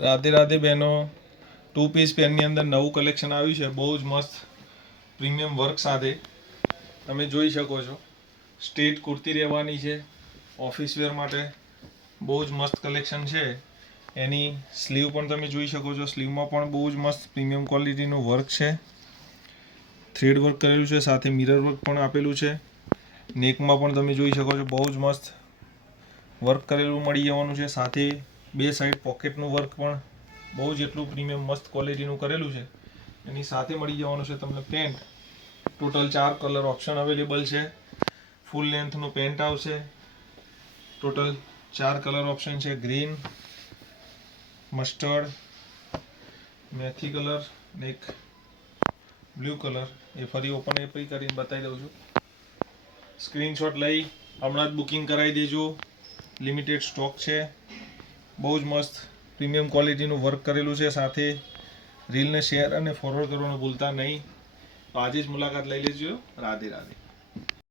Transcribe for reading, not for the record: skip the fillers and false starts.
રાધે રાધે બહેનો, 2 પીસ પેનની અંદર નવું કલેક્શન આવ્યું છે, બહુ જ મસ્ત પ્રીમિયમ વર્ક સાથે. તમે જોઈ શકો છો, સ્ટ્રેટ કુર્તી રહેવાની છે, ઓફિસ વેર માટે બહુ જ મસ્ત કલેક્શન છે. એની સ્લીવ પણ તમે જોઈ શકો છો, સ્લીવમાં પણ બહુ જ મસ્ત પ્રીમિયમ ક્વોલિટીનું વર્ક છે, થ્રેડ વર્ક કરેલું છે, સાથે મિરર વર્ક પણ આપેલું છે. નેકમાં પણ તમે જોઈ શકો છો, બહુ જ મસ્ત વર્ક કરેલું મળી જવાનું છે. સાથે બે સાઈડ પોકેટનું વર્ક પણ બહુ જ એટલું પ્રીમિયમ મસ્ત ક્વોલિટીનું કરેલું છે. એની સાથે મળી જવાનું છે તમને pant. Total 4 colour option available છે. ફૂલ લેન્થનું પેન્ટ આવશે. ટોટલ 4 કલર ઓપ્શન છે: ગ્રીન, મસ્ટર્ડ, મેથી કલર અને એક બ્લુ કલર. એ ફરી ઓપન કરીને બતાવી દઉં છું. સ્ક્રીનશોટ લઈ હમણાં જ બુકિંગ કરાવી દેજો. લિમિટેડ સ્ટોક છે. બહુ જ મસ્ત પ્રીમિયમ ક્વોલિટીનું વર્ક કરેલું છે. સાથે રીલને શેર અને ફોરવર્ડ કરવાનું ભૂલતા નહીં. તો આજે જ મુલાકાત લઈ લેજો. રાધે રાધે.